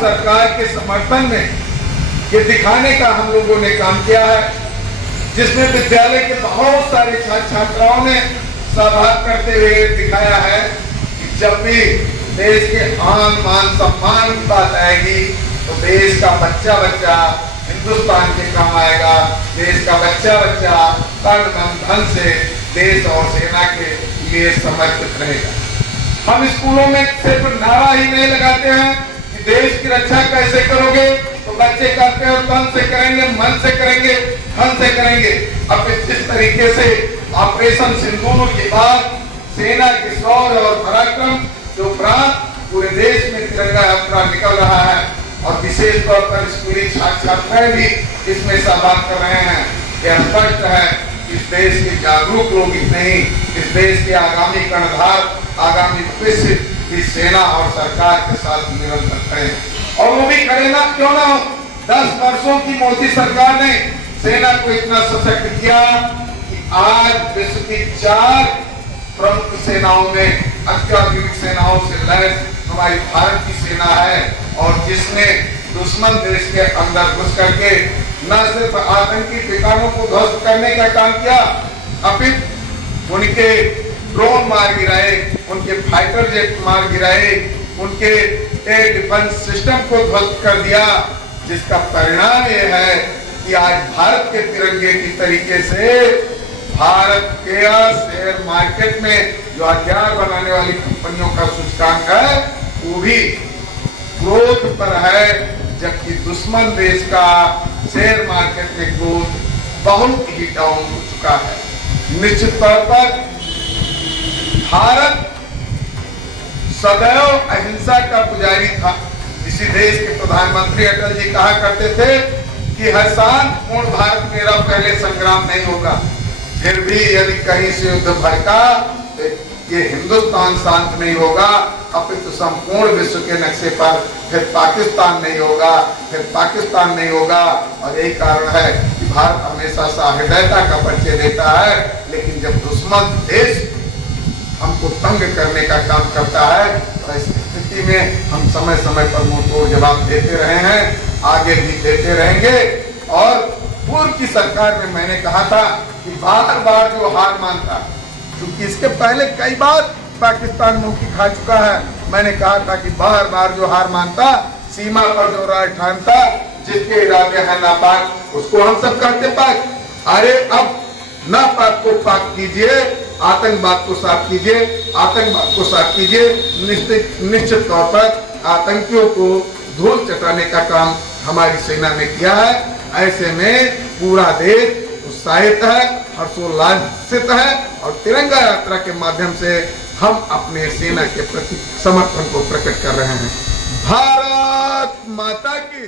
सरकार के समर्थन में ये दिखाने का हम लोगों ने काम किया है, जिसमें विद्यालय के बहुत सारे छात्र छात्राओं ने सहभाग करते हुए दिखाया है कि जब भी देश के आन मान सम्मान की बात आएगी तो देश का बच्चा बच्चा हिंदुस्तान के काम आएगा। देश का बच्चा बच्चा तन मन धन से देश और सेना के लिए समर्पित रहेगा। हम स्कूलों में सिर्फ नारा ही नहीं लगाते हैं कि देश की रक्षा कैसे करोगे, तो बच्चे कहते हैं तन से करेंगे, मन से करेंगे, धन से करेंगे। अब जिस तरीके से ऑपरेशन सिंदूर के बाद सेना के शौर्य और पराक्रम के उपरांत पूरे देश में तिरंगा यात्रा निकल रहा है और विशेष तौर पर स्कूली छात्र छात्राएं भी इसमें सहभाग कर रहे हैं। यह स्पष्ट है कि इस देश के जागरूक लोग ही नहीं, इस देश के आगामी कर्णधार, आगामी भविष्य की सेना और सरकार के साथ निरंतर खड़े हैं। और वो भी खड़े ना क्यों ना हो, 10 वर्षों की मोदी सरकार ने सेना को इतना सशक्त किया कि आज विश्व की 4 प्रमुख सेनाओं में अत्याधुनिक सेनाओं से लैस हमारी भारत की सेना है, और जिसने दुश्मन देश के अंदर घुस करके न सिर्फ आतंकी ठिकानों को ध्वस्त करने का काम किया, अपितु उनके ड्रोन मार गिराए, उनके फाइटर जेट मार गिराए, उनके एयर डिफेंस सिस्टम को ध्वस्त कर दिया, जिसका परिणाम यह है कि आज भारत के तिरंगे की तरीके से भारत के शेयर मार्केट में जो हथियार बनाने वाली कंपनियों का सूचकांक है वो भी ग्रोथ पर है, जबकि दुश्मन देश का शेयर मार्केट में ग्रोथ बहुत ही डाउन हो चुका है। निश्चित तौर पर भारत सदैव अहिंसा का पुजारी था। इसी देश के प्रधानमंत्री अटल जी कहा करते थे कि हर शांतिपूर्ण भारत मेरा पहले संग्राम नहीं होगा, फिर भी यदि कहीं से युद्ध भड़का तो ये हिंदुस्तान शांत नहीं होगा, अपितु संपूर्ण विश्व के नक्शे पर फिर पाकिस्तान नहीं होगा, फिर पाकिस्तान नहीं होगा। और यही कारण है कि भारत हमेशा सहृदयता का परिचय देता है, लेकिन जब दुश्मन देश हमको तंग करने का काम करता है तो इस स्थिति में हम समय समय पर मुंहतोड़ जवाब देते रहे हैं, आगे भी देते रहेंगे। और पूर्व की सरकार में मैंने कहा था कि बार बार जो हार मानता, क्योंकि इसके पहले कई बार पाकिस्तान मुंह की खा चुका है, मैंने कहा था कि बार बार जो हार मानता, सीमा पर जो राय ठानता, जिसके इरादे हैं नापाक उसको हम सब कहते पाक। अरे अब नापाक को पाक कीजिए, आतंकवाद को साफ कीजिए, आतंकवाद को साफ कीजिए। निश्चित तौर पर आतंकियों को धूल चटाने का काम हमारी सेना ने किया है। ऐसे में पूरा देश उत्साहित है, हर्षोल्लासित है, और तिरंगा यात्रा के माध्यम से हम अपने सेना के प्रति समर्थन को प्रकट कर रहे हैं। भारत माता की